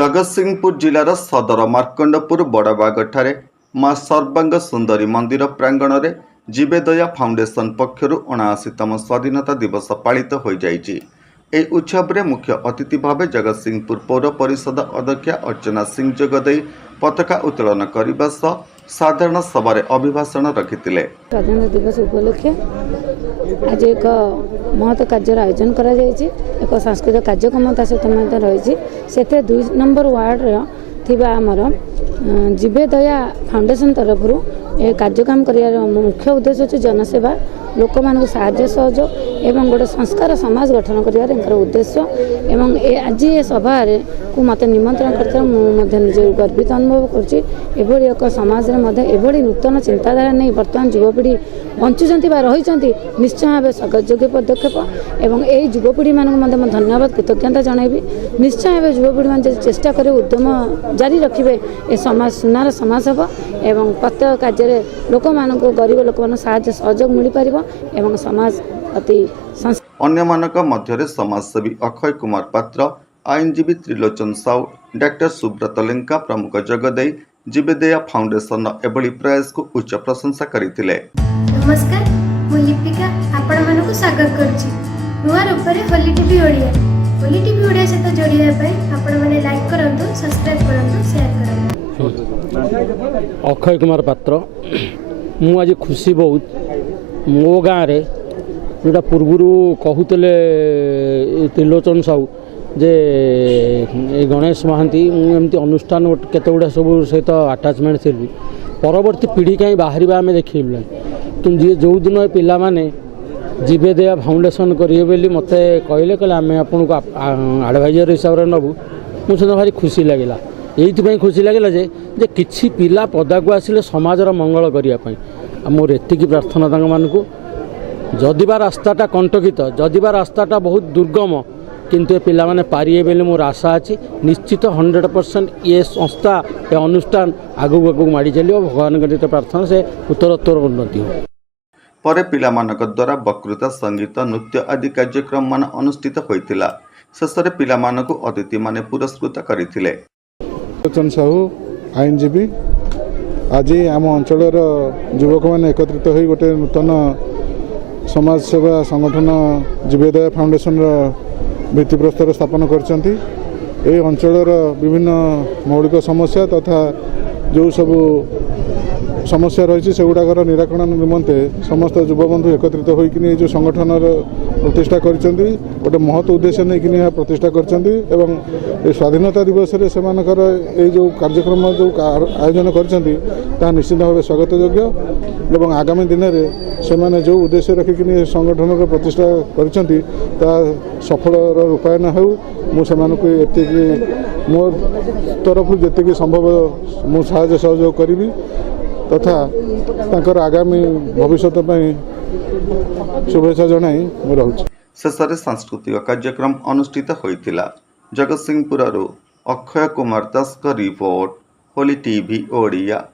जगतसिंहपुर जिलार सदर मार्कंडपुर बड़बागठारे माँ सर्वांग सुंदरी मंदिर प्रांगण में जीवेदया फाउंडेशन पक्षरु 79तम स्वाधीनता दिवस पालित हो जाइछि। एही उत्सव में मुख्य अतिथि भाव जगतसिंहपुर पौर परिषद अध्यक्षा अर्चना सिंह जोगदे पताका उत्तोलन करने सह साधारण सभा अभिभाषण रखिथिले। स्वाधीनता दिवस उपलक्षे आज एक महत्व कार्य आयोजन करा जायछि। एक सांस्कृतिक कार्यक्रम सहित रही से 2 नंबर वार्ड थिबा आमर जीवेदया फाउंडेशन तरफ कार्यक्रम कर मुख्य उद्देश्य होछि जनसेवा, लोक मान साहाय्य सहयोग एवं गोटे संस्कार समाज गठन कर उद्देश्य एवं आज ये सभा को मत निमंत्रण करते निजे गर्वित अनुभव कर एक समाज में नूतन चिंताधारा नहीं बर्तमान युवपीढ़ी बंचुंट रही निश्चय भाव स्वागतयोग्य पदक्षेप एवं यही युवपीढ़ी मानक धन्यवाद कृतज्ञता जनइबी। निश्चय भाव युवपीढ़ी मान चेष्टा करे उद्यम जारी रखिए ए समाज सुनार समाज हम एवं प्रत्येक कार्य लोक मान गरीब लोक मान साहाय्य सहयोग मिल पार एवं समाज अति अन्य मानक मध्य समाजसेवी अक्षय कुमार पात्र, आईनजीवी त्रिलोचन साहू, डॉक्टर सुब्रत लेंका प्रमुख जोगदे जीवेदया फाउंडेशन एभली प्रयास को उच्च प्रशंसा करथिले। नमस्कार, मु लिपिका आपण मानकु स्वागत करछि नुआ रूपरे होली टीवी ओडिया। होली टीवी ओडिया सहित जोड़िया पय आपण माने लाइक करंतु, सब्सक्राइब करंतु, शेयर करंतु। अक्षय कुमार पात्र, मु आज खुशी बहुत मो गाँव रे जोटा पूर्वर कहूले त्रिलोचन साहू जे गणेश महांती एमती अनुष्ठान केते गुड़ा सब सहित आटाचमेंट थी परवर्ती पीढ़ी कहीं बाहर आम देखा तुम जी जो दिन पिला माने जीवेदया फाउंडेशन करेंगे मत कहले आम आपन को एडवाइजर हिसाब से नबू मुझे भारी खुशी लगे। ये खुशी लगे जे किछि पिला पदा को आसिले समाजर मंगल करने मोर एतिकी प्रार्थना मानू जदिबा रास्ताटा कंटकित जदिबा रास्ताटा बहुत दुर्गम किंतु पिला माने पारिए बेले मोर आशा अच्छी निश्चित 100% ये संस्था ये अनुष्ठान आगू आगू माड़ी चलो भगवान का प्रार्थना से उत्तरोत्तर उन्नति हो। परे पिलामानक द्वारा वक्तृता, संगीत, नृत्य आदि कार्यक्रम मान अनुष्ठित होइतिला। शेषरे पिलामानकु अतिथि माने पुरस्कृत करिथिले। त्रिलोचन साहू आईनजीवी आज आम अंचल युवक मैंने एकत्रित हो गोटे नूतन समाज सेवा संगठन जीवेदया फाउंडेशन भित्तिप्रस्तर स्थापन करछंती। ए अंचल विभिन्न मौलिक समस्या तथा जो सब समस्या रही से गुड़ाकर निराकरण निमंते समस्त युवबंधु एकत्रित होकर जो संगठन प्रतिष्ठा करछंती गोटे महत्व उद्देश्य नहीं प्रतिष्ठा करछंती एवं स्वाधीनता दिवस रे सेमानकर ए जो कार्यक्रम जो आयोजन करछंती ता निश्चित भाव स्वागत योग्य एवं आगामी दिन में से जो उद्देश्य रखिक संगठन प्रतिष्ठा करछंती ता सफल रूपायन हो मो तरफ जी संभव मु साहाय्य सहयोग करी तथा तांकर आगामी भविष्य शुभेच्छा जनाई रहुछि। शेषरे सांस्कृतिक कार्यक्रम अनुष्ठित होइतिला। जगतसिंहपुर अक्षय कुमार दास का रिपोर्ट, होली टीवी ओडिया।